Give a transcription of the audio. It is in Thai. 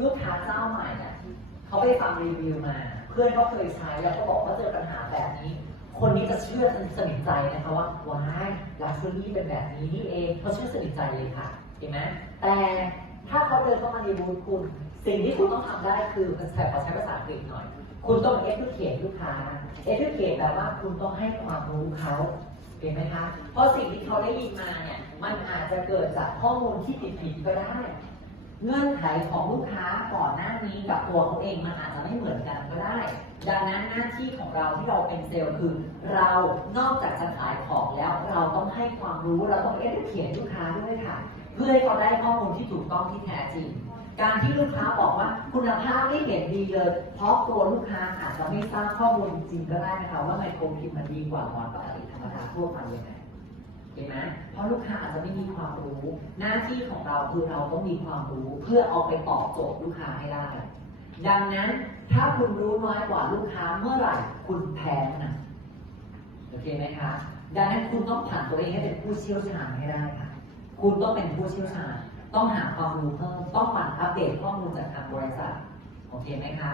ลูกค้าเจ้าใหม่เนี่ยเขาไปฟังรีวิวมา เพื่อนก็เคยใช้แล้วก็บอกว่าเจอปัญหาแบบนี้ คนนี้จะเชื่อสนิทใจนะคะว่าว้ายลักชัวรี่เป็นแบบนี้นี่เองเขาเชื่อสนิทใจเลยค่ะเห็นไหมแต่ถ้าเขาเดินเข้ามาในบูธคุณสิ่งที่คุณต้องทำได้คือภาษาขอใช้ภาษาอังกฤษหน่อย คุณต้องเอ็กซ์เคลูกค้าเอ็กซ์เคแปลว่าคุณต้องให้ความรู้เขาเห็นไหมคะ เพราะสิ่งที่เขาได้ยินมาเนี่ย มันอาจจะเกิดจากข้อมูลที่ผิดๆก็ได้ เงื่อนไขของลูกค้าก่อนหน้านี้กับตัวเขาเองมันอาจจะไม่เหมือนกันก็ได้ ดังนั้นหน้าที่ของเราที่เราเป็นเซลล์คือ เรานอกจากจะขายของแล้วเราต้องให้ความรู้เราต้องเอ็ดเขียนลูกค้าด้วยค่ะ เพื่อให้เขาได้ข้อมูลที่ถูกต้องที่แท้จริง การที่ลูกค้าบอกว่าคุณภาพไม่เห็นดีเลย เพราะตัวลูกค้าอาจจะไม่ทราบข้อมูลจริงก็ได้นะคะว่าไมโครพิมพ์มันดีกว่าหมอนปกติธรรมดาทั่วไปยังไงเห็นไหมเพราะลูกค้าอาจจะไม่มีความรู้ หน้าที่ของเราคือเราต้องมีความรู้เพื่อเอาไปตอบโจทย์ลูกค้าให้ได้ ดังนั้นถ้าคุณรู้น้อยกว่าลูกค้าเมื่อไหร่คุณแพ้นะโอเคไหมคะ ดังนั้นคุณต้องผ่านตัวเองให้เป็นผู้เชี่ยวชาญให้ได้ค่ะ คุณต้องเป็นผู้เชี่ยวชาญ ต้องหาความรู้เพิ่ม ต้องปั่นอัปเดตข้อมูลจากทางบริษัท โอเคไหมคะ